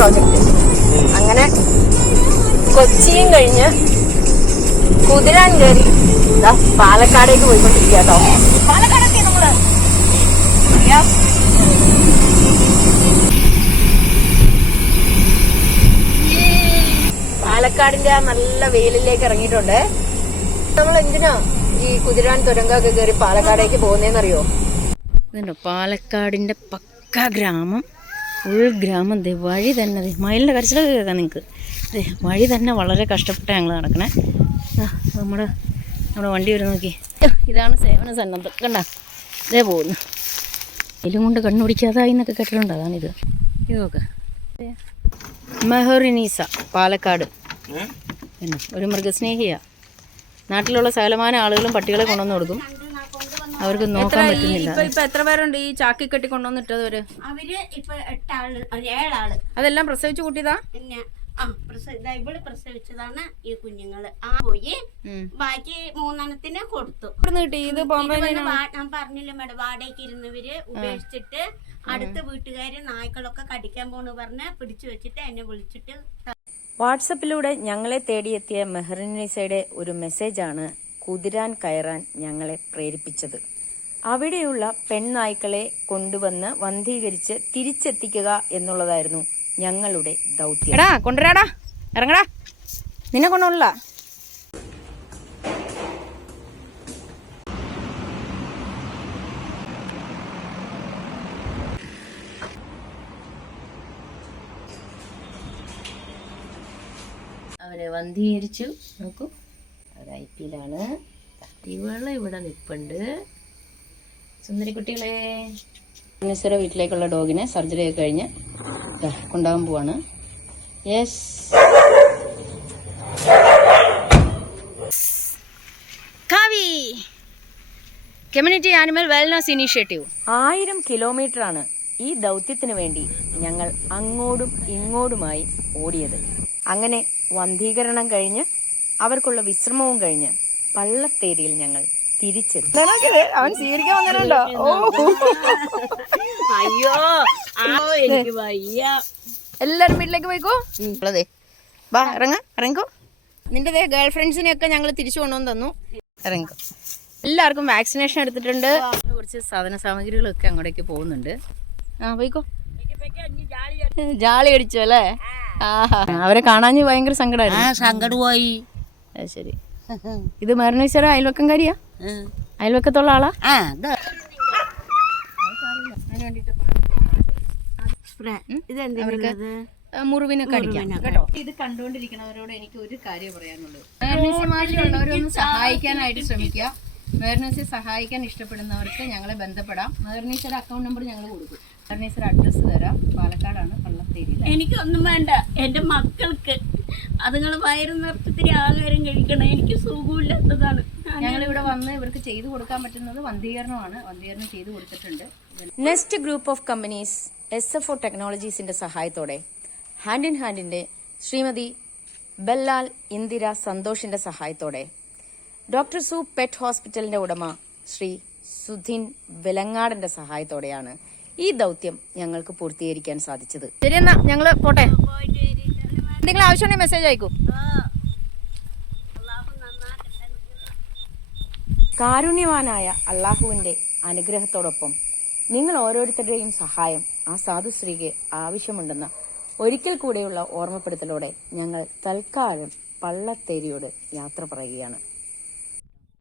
Project അങ്ങനെ കൊച്ചിയും കഴിഞ്ഞ് കുതിരാൻ കയറി ദാ പാലക്കാടേക്ക് പോയിക്കൊണ്ടിരിക്കുക കേട്ടോ. പാലക്കാടെത്തി നമ്മൾ? അറിയാം പാലക്കാടിന്റെ ആ നല്ല വെയിലിലേക്ക് ഇറങ്ങിയിട്ടുണ്ട്. നമ്മൾ എന്തിനാ ഈ കുതിരാൻ തുരങ്കൊക്കെ കയറി പാലക്കാടേക്ക് പോകുന്നതെന്നറിയോ ഇതുണ്ടോ? പാലക്കാടിന്റെ പക്ക ഗ്രാമം. ഉൾഗ്രാമം ദേ വഴി തന്നെ ദേ മയിലിന്റെ കരച്ചിലൊക്കെ കേൾക്കാം നിങ്ങൾക്ക് ദേ വഴി തന്നെ വളരെ കഷ്ടപ്പെട്ട് ഞങ്ങൾ നടക്കണേ. നമ്മുടെ നമ്മുടെ വണ്ടി വരെ നോക്കി. ഇതാണ് സേവന സന്നദ്ധം. കണ്ട? ഇതേ പോകുന്നു ഇതിലും കൊണ്ട് കണ്ണുപിടിക്കാതായി എന്നൊക്കെ കേട്ടിട്ടുണ്ട്. അതാണിത് ഇത്. നോക്ക്. മെഹറിനീസ പാലക്കാട്. ഒരു മൃഗസ്നേഹിയാണ് നാട്ടിലുള്ള സകലമാന ആളുകളും പട്ടികളെ കൊണ്ടുവന്ന് കൊടുക്കും. അവർക്ക് നോക്കാൻ പറ്റുന്നില്ല. ഇപ്പൊ എത്ര പേരുണ്ട് ഈ ചാക്കി കെട്ടി കൊണ്ടുവന്നിട്ടത് വരെ അവർ ഇപ്പൊ എട്ടാൾ ഏഴാൾ. അതെല്ലാം പ്രസവിച്ചു കൂട്ടിയതാ? പിന്നെ ആ ഇതാ ഇവൾ പ്രസവിച്ചതാണ് ഈ കുഞ്ഞുങ്ങൾ. ആ പോയി ബാക്കി മൂന്നെണ്ണത്തിന് കൊടുത്തു. ഇത് ഞാൻ പറഞ്ഞില്ല മേഡം വാടകയ്ക്ക് ഇരുന്നവര് ഉപേക്ഷിച്ചിട്ട് അടുത്ത വീട്ടുകാര് നായ്ക്കളൊക്കെ കടിക്കാൻ പോണു പറഞ്ഞ് പിടിച്ചു വെച്ചിട്ട് എന്നെ വിളിച്ചിട്ട് വാട്സപ്പിലൂടെ ഞങ്ങളെ തേടിയെത്തിയ മെഹറിനിസയുടെ ഒരു മെസ്സേജാണ് കുതിരാൻ കയറാൻ ഞങ്ങളെ പ്രേരിപ്പിച്ചത്. അവിടെയുള്ള പെൺനായ്ക്കളെ കൊണ്ടുവന്ന് വന്ധീകരിച്ച് തിരിച്ചെത്തിക്കുക എന്നുള്ളതായിരുന്നു ഞങ്ങളുടെ ദൗത്യം. എടാ കൊണ്ടുവരാടാ. ഇറങ്ങടാ. നിന്നെ കൊണ്ടുള്ള അവരെ വന്ധീകരിച്ചു. നോക്കൂ. അവർ ഐ പിയിലാണ് ഇവൾ ഇവിടെ നിൽപ്പുണ്ട് സുന്ദരിക്കുട്ടികളെ. മിസ്സറ വീട്ടിലേക്കുള്ള ഡോഗിനെ സർജറി ഒക്കെ കഴിഞ്ഞ് കൊണ്ടാകാൻ പോവാണ്. യെസ് കാവി. കമ്മ്യൂണിറ്റി ആനിമൽ വെൽനസ് ഇനീഷ്യേറ്റീവ് ആയിരം കിലോമീറ്റർ ആണ് ഈ ദൗത്യത്തിന് വേണ്ടി ഞങ്ങൾ അങ്ങോടും ഇങ്ങോടുമായി ഓടിയത്. അങ്ങനെ വന്ധീകരണം കഴിഞ്ഞ് അവർക്കുള്ള വിശ്രമവും കഴിഞ്ഞ് പള്ളത്തേരിയിൽ ഞങ്ങൾ തിരിച്ചെത്തി. അവൻ സ്വീകരിക്കാൻ വന്നിട്ടുണ്ടോ? ഓ. അയ്യോ എനിക്ക് വയ്യ. എല്ലാരും വീട്ടിലേക്ക് പോയിക്കോ? ഉള്ളതേ. വാ ഇറങ്ങ ഇറങ്ങിക്കോ. നിന്റെ ദേ ഗേൾ ഫ്രണ്ട്സിനെയൊക്കെ ഞങ്ങൾ തിരിച്ചു കൊണ്ടുവന്ന് തന്നു. ഇറങ്ങിക്കോ. എല്ലാവർക്കും വാക്സിനേഷൻ എടുത്തിട്ടുണ്ട്. കുറച്ച് സാധന സാമഗ്രികളൊക്കെ അങ്ങോട്ടേക്ക് പോകുന്നുണ്ട്. ആ പോയിക്കോ. ജാളി അടിച്ചു അല്ലേ? ആഹാ. അവരെ കാണാൻ ഭയങ്കര സങ്കടമായിരുന്നു സങ്കടമായി. അത് ശരി. ഇത് മരണീശ്വര അയൽവക്കംകാരിയാ അയൽവക്കത്തുള്ള ആളാ? മുറിവിനെ ആ, മുറിവിനൊക്കെ അടിക്കാം കേട്ടോ? ഇത് കണ്ടുകൊണ്ടിരിക്കുന്നവരോട് എനിക്ക് ഒരു കാര്യം പറയാനുള്ളൂ. സഹായിക്കാനായിട്ട് ശ്രമിക്കുക. മേർനസി സഹായിക്കാൻ ഇഷ്ടപ്പെടുന്നവർക്ക് ഞങ്ങളെ ബന്ധപ്പെടാം. മേർനീസയുടെ അക്കൗണ്ട് നമ്പർ ഞങ്ങൾ കൊടുക്കും. മേർനീസയുടെ അഡ്രസ്സ് തരാം. പാലക്കാടാണ് പള്ളത്തേരി എനിക്കൊന്നും വേണ്ട. എന്റെ മക്കൾക്ക് അതുങ്ങൾ വയറ് നിറച്ചിത്തിരി ആഹാരം കഴിക്കണം. എനിക്ക് സുഖമില്ലാത്തതാണ്. ഞങ്ങൾ ഇവിടെ വന്ന് ഇവർക്ക് ചെയ്തു കൊടുക്കാൻ പറ്റുന്നത് വന്ധീകരണമാണ്. വന്ധീകരണം ചെയ്തു കൊടുത്തിട്ടുണ്ട്. Next group of companies S F O ടെക്നോളജീസിന്റെ സഹായത്തോടെ ഹാൻഡ് ഇൻ ഹാൻഡിന്റെ ശ്രീമതി ബെല്ലാൽ ഇന്ദിര സന്തോഷിന്റെ സഹായത്തോടെ ഡോക്ടർ സു പെറ്റ് ഹോസ്പിറ്റലിന്റെ ഉടമ ശ്രീ സുധിൻ വിലങ്ങാടന്റെ സഹായത്തോടെയാണ് ഈ ദൗത്യം ഞങ്ങൾക്ക് പൂർത്തീകരിക്കാൻ സാധിച്ചത്. ശരി എന്നാ ഞങ്ങൾ പോട്ടെ. എന്തെങ്കിലും ആവശ്യമുണ്ടെങ്കിൽ മെസ്സേജ് അയക്കൂ. കാരുണ്യവാനായ അള്ളാഹുവിന്റെ അനുഗ്രഹത്തോടൊപ്പം നിങ്ങൾ ഓരോരുത്തരുടെയും സഹായം ആ സാധുശ്രീക്ക് ആവശ്യമുണ്ടെന്ന ഒരിക്കൽ കൂടെയുള്ള ഓർമ്മപ്പെടുത്തലോടെ ഞങ്ങൾ തൽക്കാലം പള്ളത്തേരിയോട് യാത്ര പറയുകയാണ്.